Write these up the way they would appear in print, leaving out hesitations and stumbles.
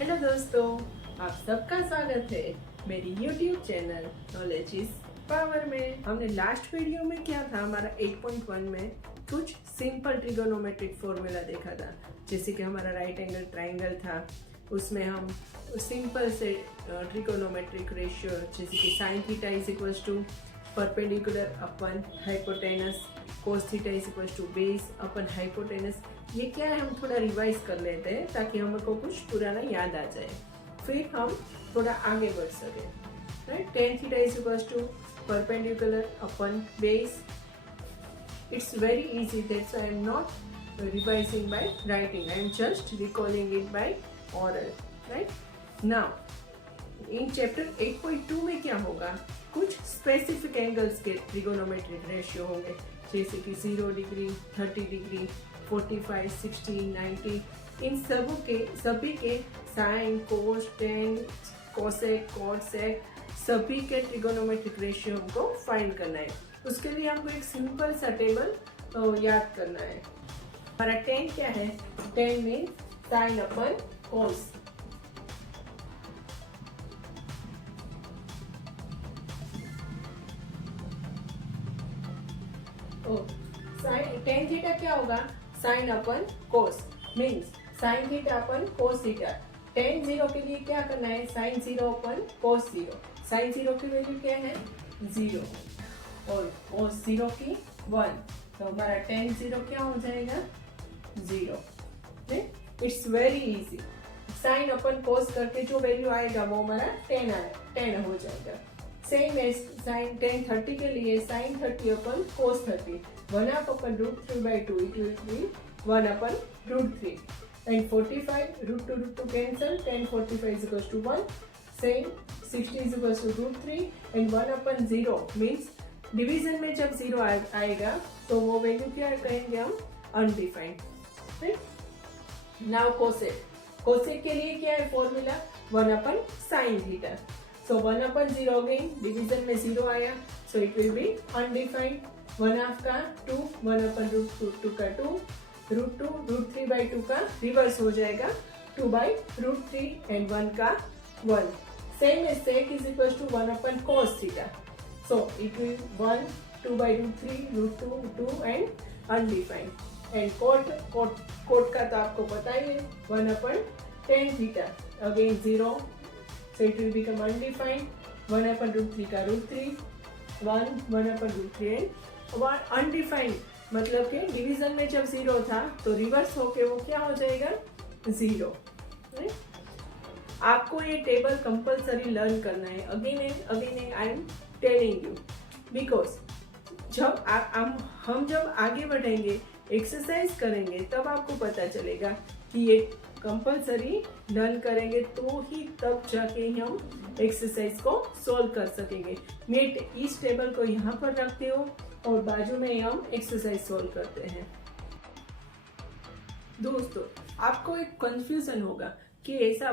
Hello दोस्तों, आप सबका स्वागत है मेरी YouTube channel knowledge is power में। हमने लास्ट वीडियो में क्या था, हमारा 8.1 में कुछ सिंपल ट्रिगोनोमेट्रिक फॉर्मूला देखा था। जैसे कि हमारा राइट एंगल ट्राइंगल था, उसमें हम सिंपल से ट्रिगोनोमेट्रिक रेशियो जैसे कि sine theta is equals to perpendicular upon hypotenuse, cos theta is equals to base upon hypotenuse. ये क्या है, हम थोड़ा रिवाइज कर लेते हैं ताकि हमको कुछ पुराना याद आ जाए, फिर हम थोड़ा आगे बढ़ सके। Right, tan theta is equals to perpendicular upon base. It's very easy, that's why I am not revising by writing, I am just recalling it by aural. Right, now in chapter 8.2 में क्या होगा, कुछ specific angles के trigonometric ratio होंगे, जैसे कि 0 degree, 30 degree, 45, 60, 90। इन सभी के साइन, कोस, टेन, कोसेक, कॉट, सेक सभी के ट्रिगोनोमेट्रिक रेशियो हमको फाइंड करना है। उसके लिए हमको एक सिंपल सा टेबल याद करना है। हमारा टेन क्या है, टेन मीन्स साइन अपन कोस। टेन थीटा क्या होगा, साइन अपन कोस मीन्स साइन थीटा अपन कोस थीटा। टेन जीरो के लिए क्या करना है, साइन जीरो अपन कोस जीरो। साइन जीरो की वैल्यू क्या है, 0 और कोस जीरो की 1, तो हमारा टेन जीरो क्या हो जाएगा, 0। It's very easy. साइन अपन कोस करके जो वैल्यू आएगा वो हमारा 10 हो जाएगा। सेम एज साइन टेन 30 के लिए sine 30 upon cos 30, 1/2 upon √3/2, it will be 1 upon √3। and 45 √2 cancel, 10 45 is equals to 1, same 60 is equals to √3 and 1 upon 0 means division में जब 0 आएगा तो वो वैल्यू क्या कहेंगे हम, undefined. Right, now cosec, cosec के लिए क्या है फॉर्मूला, 1 अपन साइन थीटा। So 1 अपन 0 अगेन, डिवीजन में 0 आया, so it will be undefined। 1/2 का 2, 1 अपन √2 का 2, √2 √3/2 का रिवर्स हो जाएगा 2/√3 and 1 का 1। Same as sec is equal to 1 upon cos theta, so it will 1 2/√3 √2 2 and undefined। and cot का तो आपको पता ही है, 1 अपन tan theta again 0, so it will become undefined। 1 upon √3 का √3, 1 अपन √3 and 1 undefined, मतलब कि डिवीजन में जब 0 था तो रिवर्स होके वो क्या हो जाएगा, 0। आपको ये टेबल कंपलसरी लर्न करना है, again and I am telling you, because जब हम जब आगे बढ़ेंगे, एक्सरसाइज करेंगे, तब आपको पता चलेगा कि ये कंपलसरी लर्न करेंगे तो ही तब जाके हम एक्सरसाइज को सोल्व कर सकेंगे। मैं इस टेबल को यहाँ पर रखते हो और बाजू में हम एक्सरसाइज सोल्व करते हैं। दोस्तों, आपको एक कंफ्यूजन होगा कि ऐसा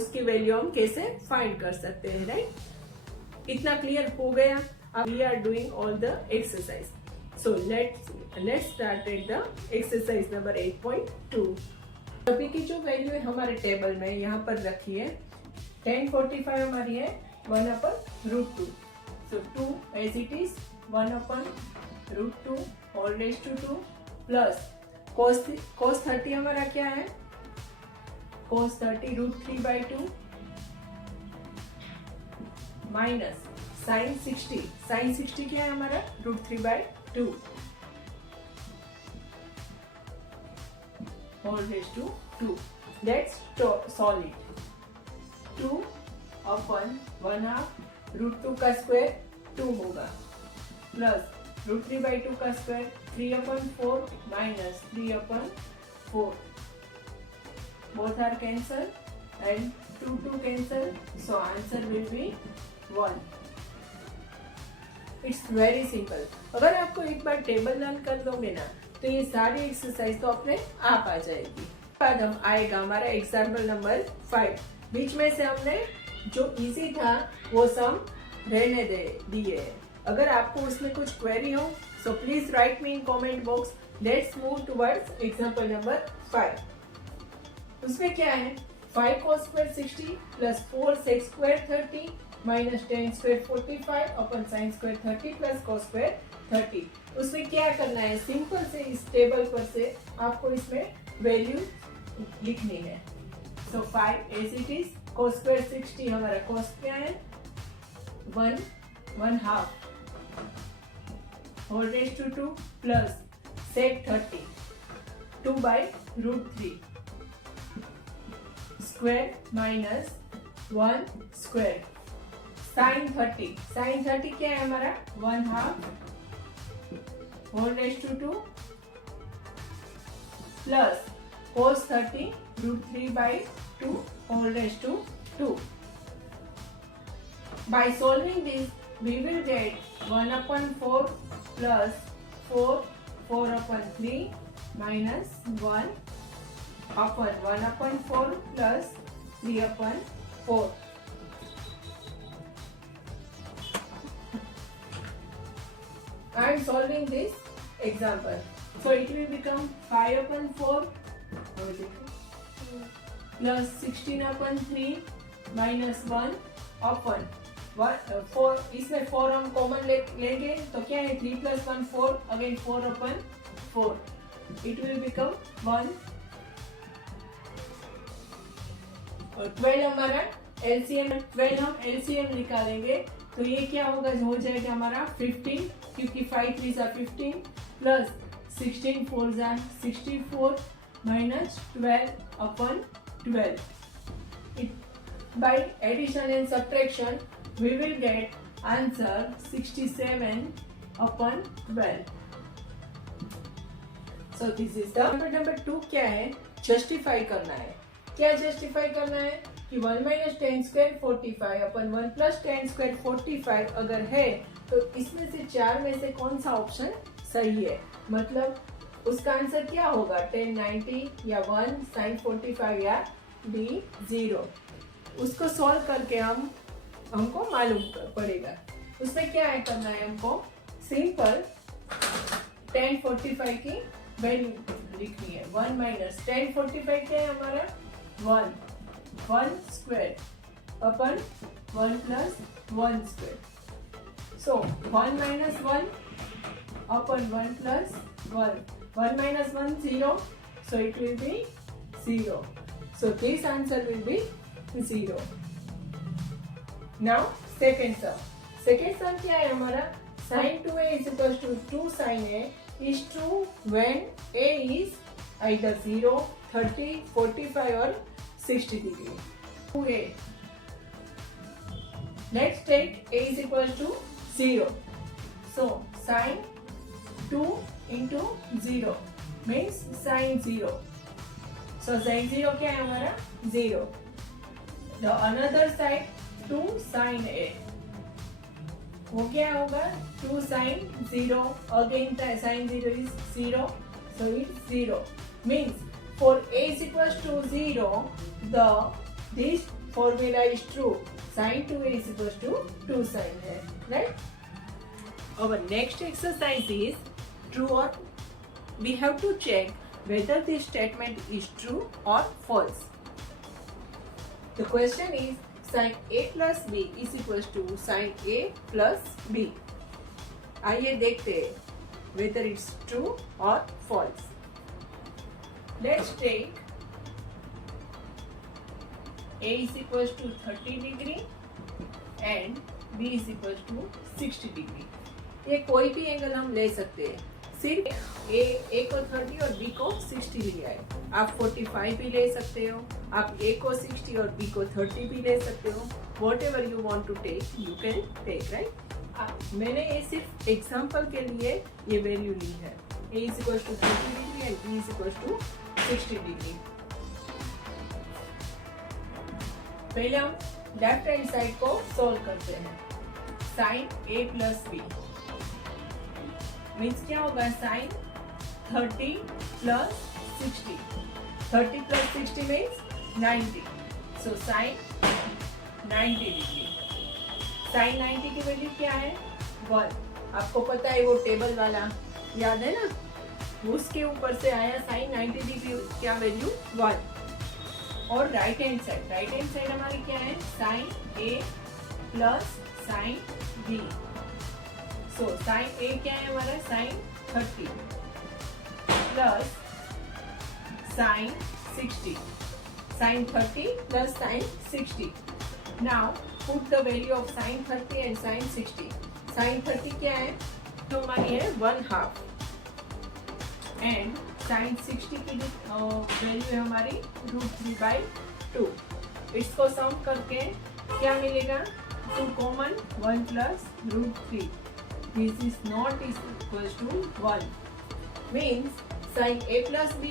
उसकी वैल्यू हम कैसे फाइंड कर सकते हैं, राइट। इतना क्लियर हो गया। अब we are doing all the exercise. So let's start at the exercise number 8.2। अभी की जो वैल्यू है हमारे टेबल में यहाँ पर रखी है, 1045 हमारी है 1/√2। So 2 as it is 1/√2 whole raise to 2 plus cos 30 हमारा क्या है, cos 30 √3/2 माइनस sin 60 क्या है हमारा √3/2 whole raise to 2। Let's solve it. 2/1/2 √2 का स्क्वायर 2 होगा प्लस √3/2 का square 3/4 minus 3/4। both are cancelled and 2 cancel, so answer will be 1. It's very simple. अगर आपको एक बार टेबल लर्न कर लोगे ना तो ये सारी एक्सरसाइज तो अपने आप आ जाएगी। बाद हम आएगा हमारा एग्जाम्पल नंबर 5। बीच में से हमने जो इजी था वो सम रहने दिए। अगर आपको उसमें कुछ क्वेरी हो so please write me in comment box. Let's move towards example number 5. उसमें क्या है, 5 cos square 60 plus 4 sec square 30 minus 10 square 45 अपन sin square 30 plus cos square 30। उसमें क्या करना है, सिंपल से इस टेबल पर से आपको इसमें वैल्यू लिखनी है। so 5 as it is, cos square 60 हमारा cos क्या है 1/2 whole raise to 2 plus sec 30 2/√3 square minus 1 square sin 30 क्या है हमारा 1/2 whole raise to 2 plus cos 30 √3/2 whole raise to 2। By solving this, we will get 1/4 plus 4/3 minus 1/1/4 plus 3/4. I am solving this example. So it will become 5/4 plus 16/3 minus 1/4। इसमें 4 हम common लेंगे तो क्या है 3 + 1 4 again 4/4। It will become 1 और 12 हमारा LCM 12 हम LCM निकालेंगे तो ये क्या होगा, हो जाएगा हमारा 15 क्योंकि 5 3 = 15 plus 16 4 = 64 minus 12/12। By addition and subtraction we will get answer 67/12। So this is the number 2। क्या है, जस्टिफाई करना है। क्या जस्टिफाई करना है कि 1 - 10 square 45 अपन 1 + 10 square 45 अगर है तो इसमें से 4 में से कौन सा ऑप्शन सही है, मतलब उसका आंसर क्या होगा 10 90 या 1 sin 45 या D 0। उसको सॉल्व करके हमको मालूम पड़ेगा। उसमें क्या है करना है, हमको सिंपल 10 45 की वैल्यू लिखनी है। 1 - 10 45 क्या है हमारा 1 square upon 1 + 1 square. So 1 - 1 upon 1 + 1 1 - 1 0, so it will be 0। so this answer will be 0। now second sum क्या है हमारा, sin 2a = 2 sin a is true when a is either 0 30 45 or 60 degree। 2a, let's take a is equal to 0, so sin 2 into 0 means sin 0, so sin 0 क्या है हमारा 0। the another side 2 sin a, वो क्या होगा 2 sin 0, again sin 0 is 0, so it's 0 means for a is equals to 0 this formula is true. Sin 2a is equals to 2 sin a, right? Our next exercise is true or we have to check whether this statement is true or false. The question is sin a plus b is equals to sin a plus b. आइए देखते हैं whether it's true or false. Let's take a is equals to 30 degree and b is equals to 60 degree. ये कोई भी angle हम ले सकते हैं, सिर्फ ए को 30 और बी को 60 लिया है. आप 45 भी ले सकते हो, आप ए को 60 और बी को 30 भी ले सकते हो. Whatever you want to take, you can take, right? मैंने ये सिर्फ एग्जाम्पल के लिए ये वैल्यू ली है. a is equals to 30 degree and b is equals to 60 degree. पहले हम लेफ्ट हैंड साइड को सॉल्व करते हैं. Sine a plus b means क्या होगा? Sine 30 plus 60. 30 plus 60 means 90. So sine 90 degree. Sine 90 की वैल्यू क्या है? 1. आपको पता है वो टेबल वाला याद है ना, उसके ऊपर से आया साइन 90 डिग्री क्या वैल्यू? 1. और राइट हैंड साइड हमारी क्या है? Sine a plus sine b. So sine a क्या है हमारा? Sine 30 plus sine 60. Sine 30 plus sine 60. Now put the value of sin 30 and sin 60. sin 30 क्या है? तो हमारी है 1/2 and sin 60 की वैल्यू है हमारी √3/2. इसको सम करके क्या मिलेगा? 2 common 1 plus √3. This is not equals to 1. Means sin a plus b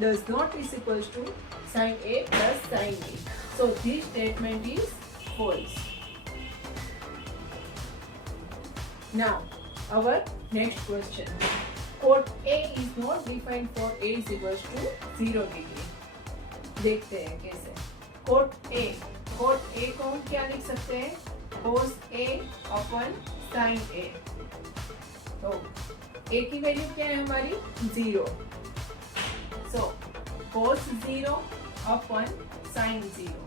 does not is equals to sin a plus sin b. So this statement is false. Now our next question. Cot A is not defined for A is equals to 0 degree. देखते हैं कैसे. Cot A को हम क्या लिख सकते हैं? cos A upon sin A. तो A की वैल्यू क्या है हमारी? 0. So cos 0 अपन sin 0.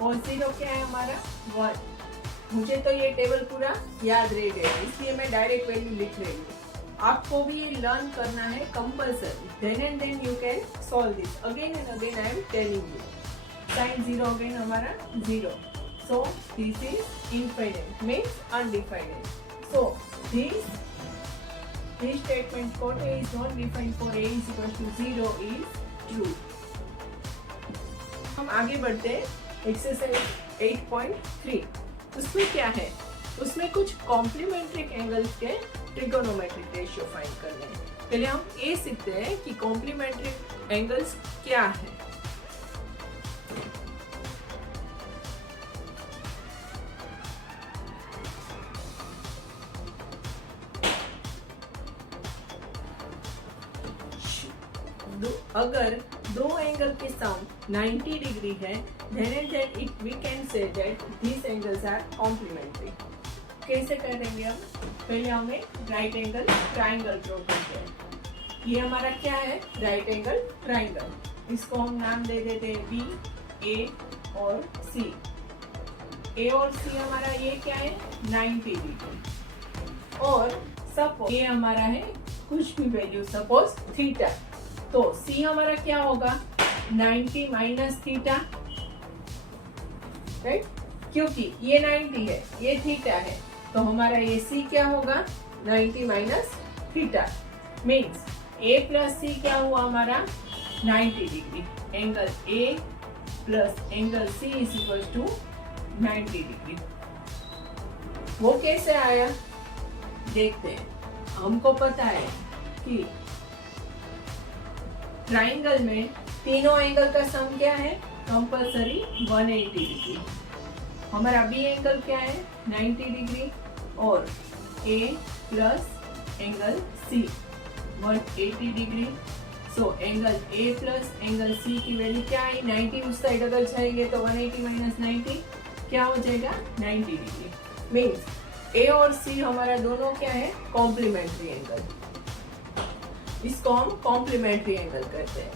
cos 0 क्या है हमारा? 1. मुझे तो ये टेबल पूरा याद रह गया, इसलिए मैं डायरेक्ट वैल्यू लिख रही हूँ. आपको भी ये लर्न करना है compulsory. Then and then you can solve this. Again and again I am telling you. sin 0 again हमारा 0. So this is infinite means undefined. So this statement cot A is not defined for A is equal to 0 is true. हम आगे बढ़ते हैं. Exercise 8.3. उसमें क्या है? उसमें कुछ कॉम्प्लीमेंट्री एंगल्स के ट्रिगोनोमेट्रिक रेशियो फाइंड करने हैं. पहले हम ये सीखते हैं कि कॉम्प्लीमेंट्री एंगल्स क्या है. अगर दो एंगल के सम 90 डिग्री है, then it we can say that these angles are complementary. कैसे करेंगे हम? पहले हमें राइट एंगल ट्राइंगल ड्रॉ करते हैं. ये हमारा क्या है? Right angle triangle. इसको हम नाम दे देते हैं बी, ए और सी. ए और सी हमारा ये क्या है? 90 डिग्री. और सपोज ये हमारा है कुछ भी वैल्यू, सपोज थीटा. तो सी हमारा क्या होगा? 90 माइनस थीटा, राइट? क्योंकि ये 90 है, ये थीटा है, तो हमारा ये सी क्या होगा? 90 minus theta. Means A plus C क्या हुआ हमारा? 90 degree. Angle A plus angle C is equal to 90 degree. वो कैसे आया देखते हैं. हमको पता है कि ट्राइंगल में तीनों एंगल का सम क्या है? Compulsory 180 degree. हमारा बी एंगल क्या है? 90 डिग्री. और A plus angle C 180 degree. So angle A plus angle C की वैल्यू क्या आई, 90 उस साइड अगर जाएंगे तो 180 माइनस 90 क्या हो जाएगा, 90 डिग्री। मीन्स ए और सी हमारा दोनों क्या है, कॉम्प्लीमेंट्री एंगल, इसको हम कॉम्प्लीमेंट्री एंगल कहते हैं।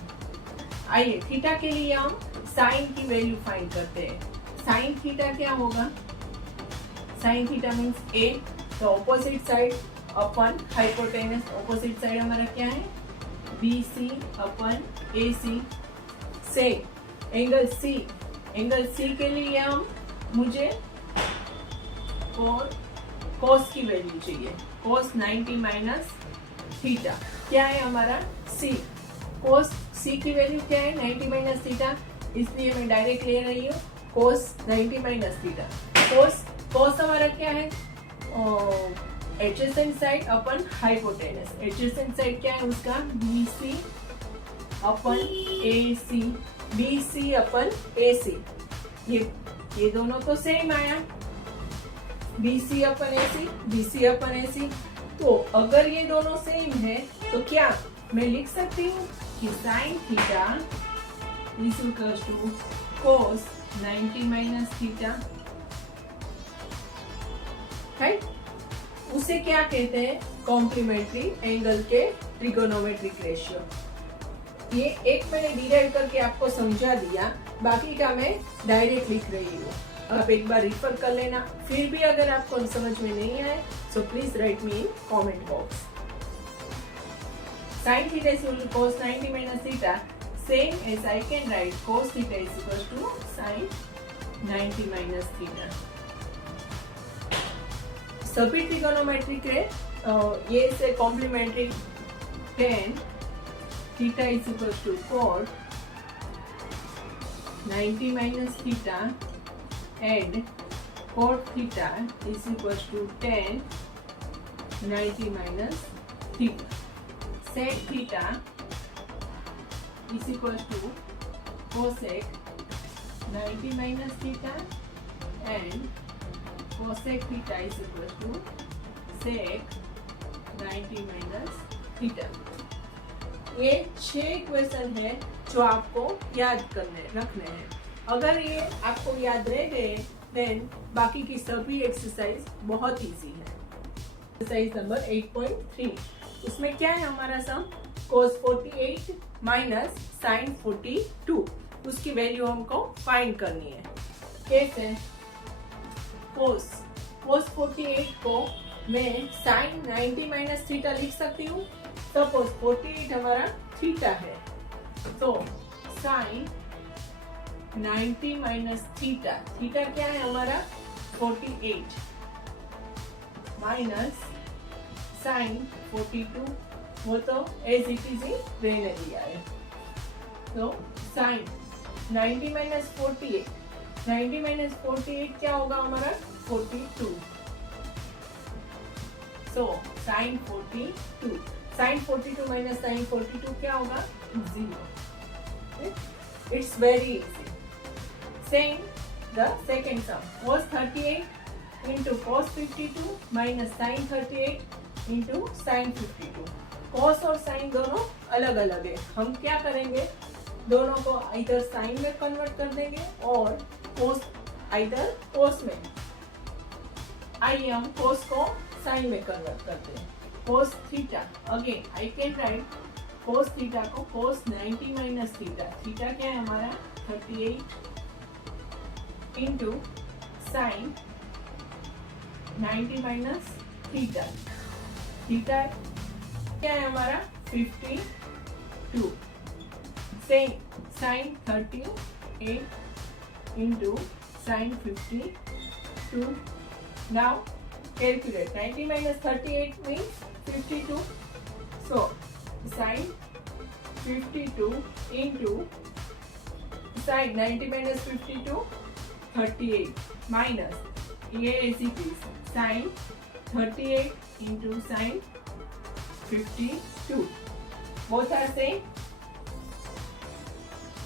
आइए थीटा के लिए हम साइन की वैल्यू फाइंड करते हैं। साइन थीटा क्या होगा, साइन थीटा मीन्स ए, तो ऑपोजिट साइड अपन हाइपोटेनस, ऑपोजिट साइड हमारा क्या है, बी सी अपन ए सी। से एंगल सी, एंगल सी के लिए हम मुझे कोस की वैल्यू चाहिए, कोस 90 माइनस थीटा क्या है हमारा सी, कोस सी की वैल्यू क्या है 90 माइनस थीटा, इसलिए मैं डायरेक्ट ले रही हूँ कोस 90 माइनस थीटा। कोस हमारा क्या है, एडजेसेंट साइड अपन हाइपोटेनस, एडजेसेंट साइड क्या है उसका, बी सी अपन ए सी, बी सी अपन ए सी, ये दोनों तो सेम आया, बी सी अपन ए सी, बी सी अपन ए सी। तो अगर ये दोनों सेम है तो क्या मैं लिख सकती हूँ कि sine theta is equal to cos 90 minus theta, right. उसे क्या कहते हैं, कॉम्प्लीमेंट्री एंगल के ट्रिगोनोमेट्रिक रेशियो। ये एक मैंने डिराइव करके आपको समझा दिया, बाकी का मैं डायरेक्ट लिख रही हूँ, आप एक बार रिफर कर लेना। फिर भी अगर आपको समझ में नहीं आए so please write me in comment box. Sine theta is equal to cos 90 minus theta, same as I can write cos theta is equal to sin 90 minus theta। सभी ट्रिगोनोमेट्रिक है, ये से complementary tan theta is equal to cos 90 minus theta and cot theta is equal to tan 90 minus theta। Sec theta is equal to cosec 90 minus theta and cosec theta is equal to sec 90 minus theta। ये 6 equation है जो आपको याद रखने हैं। अगर ये आपको याद रह गए देन बाकी की सभी एक्सरसाइज बहुत इजी है। एक्सरसाइज नंबर 8.3, उसमें क्या है हमारा सम, cos 48 माइनस sin 42, उसकी वैल्यू हमको फाइंड करनी है। कैसे, cos 48 को मैं sin 90 माइनस थीटा लिख सकती हूँ। सपोज 48 हमारा थीटा है, तो sin 90 माइनस थीटा, थीटा क्या है हमारा 48 माइनस साइन 42, वो तो एज इट इज ही रहने दिया है। तो साइन 90 माइनस 48, 90 माइनस 48 क्या होगा हमारा 42। So sine 42, sine 42 minus sine 42 क्या होगा 0। It's very easy. Same the second sum, cos 38 into cos 52 minus sin 38 into sin 52। cos और sin दोनों अलग अलग है, हम क्या करेंगे, दोनों को इधर sin में कन्वर्ट कर देंगे और cos इधर cos में। आइए हम cos को sin में कन्वर्ट करते हैं। cos theta, again I can write cos theta को cos 90 माइनस थीटा, थीटा क्या है हमारा 38 into sine 90 minus theta, theta क्या है हमारा 52, sine 38 into sine 52। Now calculate 90 minus 38 means 52, so sine 52 into sine 90 minus 52 38 minus ये is sine 38 into sine 52, both are same।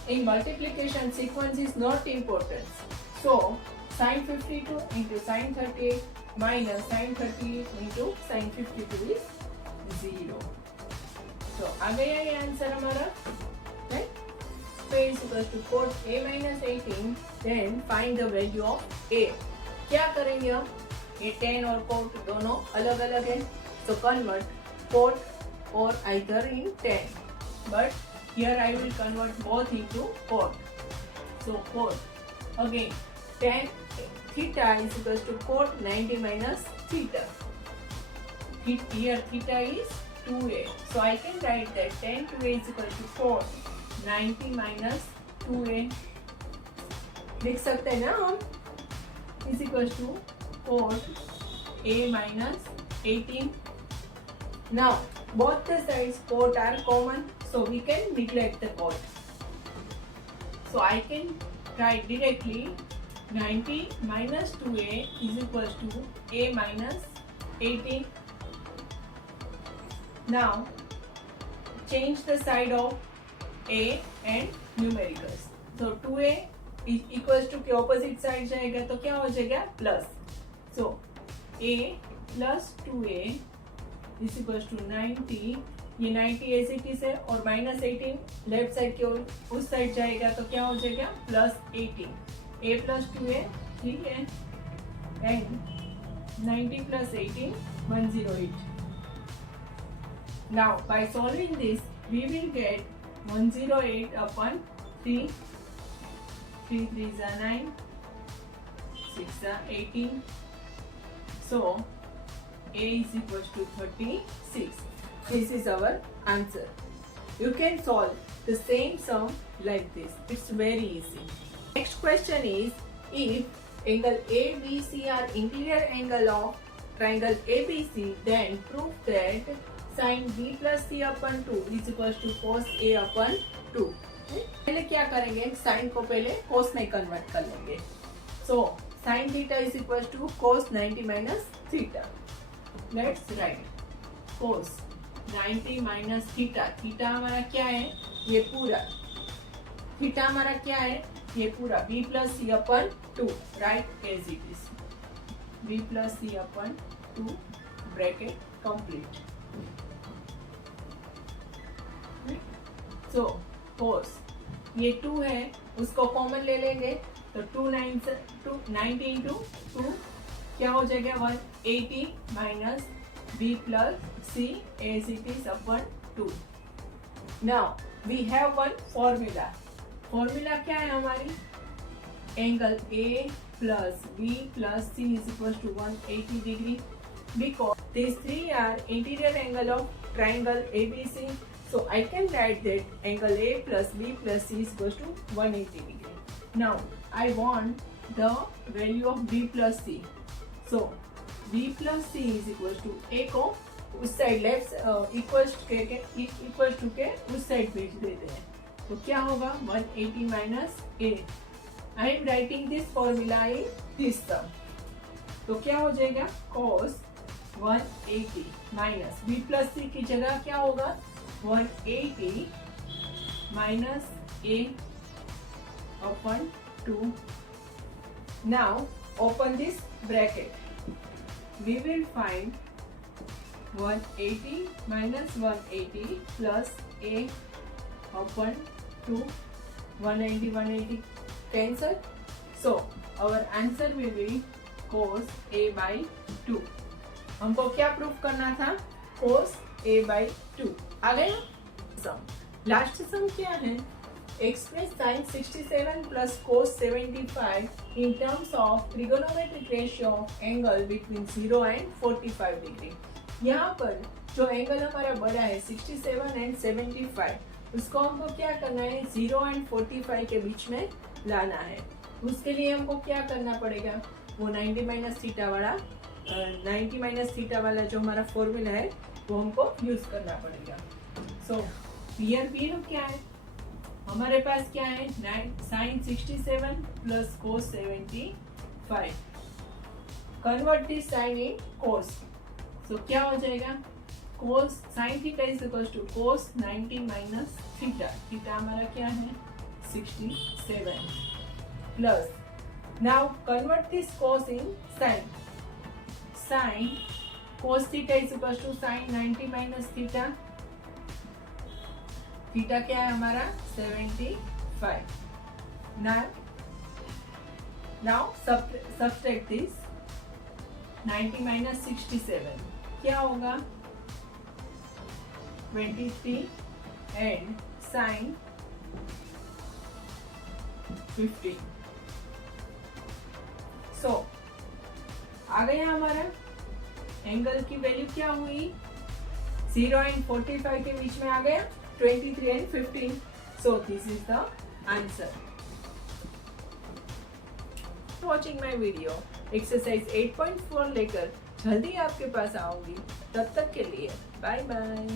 In multiplication sequence is not important, so sin 52 into sin 38 minus sin 38 into sin 52 is 0। तो आ गया ये answer हमारा, right. तो is equal to cot a minus 18, then find the value of a। क्या करेंगे हम, ये 10 और कोट दोनों अलग अलग है, so convert quote or either in 10, but here I will convert both into quote. So quote again 10 theta is equals to quote 90 minus theta. Here theta is 2a, so I can write that 10 2a is equal to quote 90 minus 2a. लिख सकते हैं ना हम, is equal to quote a minus 18. Now both the sides quote are common, so we can neglect the quote. So I can write directly 90 minus 2a is equals to a minus 18. Now change the side of a and numericals. So 2a is equals to के opposite side जाएगा तो क्या हो जाएगा, plus. So a plus 2a is equals to 90. ये 90 ऐसे किस है और माइनस 18 लेफ्ट साइड के उस साइड जाएगा तो क्या हो जाएगा, plus 18. a plus 2a 3a and 90 plus 18 108. Now by solving this we will get 108 upon 3. 3 3s are 9, 6 are 18. So a is equals to 36. This is our answer. You can solve the same sum like this. It's very easy. Next question is, if angle ABC are interior angle of triangle ABC, then prove that sin B plus C upon 2 is equals to cos A upon 2. पहले क्या करेंगे, sign को पहले cos में convert कर लेंगे. So sin theta is equals to cos 90 minus theta. Let's write cos 90 minus theta. Theta हमारा क्या है, ये पूरा. थीटा हमारा क्या है, ये पूरा. b plus c upon 2, right as it is. b plus c upon 2 bracket complete. So cos ये 2 है, उसको कॉमन ले लेंगे तो 90 इंटू 2 क्या हो जाएगा, 180 minus b plus c as it is upon 2. Now we have one formula. Formula क्या है हमारी, angle A plus B plus C is equals to 180 degree, because these three are interior angle of triangle ABC. So I can write that angle A plus B plus C is equals to 180 degree. Now I want the value of B plus C. So b plus c is equals to a को उस side left equals to के उस side भेज देते हैं तो क्या होगा, 180 minus a. I am writing this formula in this sum, तो क्या हो जाएगा, cos 180 minus b plus c की जगह क्या होगा, 180 minus a upon 2. Now open this bracket. We will find 180 minus 180 plus a upon 2. 180 cancel. So our answer will be cos a by 2. हमको क्या प्रूफ करना था, cos a by 2. आ गया सम. Last सम क्या है, express sin 67 plus cos 75 in terms of trigonometric ratio of angle between 0 and 45 degree. यहाँ पर जो एंगल हमारा बड़ा है 67 एंड 75, उसको हमको क्या करना है, 0 एंड 45 के बीच में लाना है. उसके लिए हमको क्या करना पड़ेगा, वो 90 माइनस थीटा वाला जो हमारा फॉर्मूला है वो हमको यूज करना पड़ेगा. सो हियर पी क्या है, हमारे पास क्या है, sin 67 plus cos 75. Convert this sine in cos. सो क्या हो जाएगा, cos sin theta is equal to cos 90 minus theta. Theta हमारा क्या है, 67 plus. Now convert this cos in sin. sin cos theta is equal to sin 90 minus theta. Theta क्या है हमारा 75. Now subtract this. 90 माइनस 67 क्या होगा 23 and sign 15. सो आ गया हमारा एंगल की वैल्यू क्या हुई 0 एंड 45 के बीच में आ गया 23 and 15. So this is the answer. Watching my video. Exercise 8.4 लेकर जल्दी आपके पास आऊंगी. तब तक के लिए बाय बाय.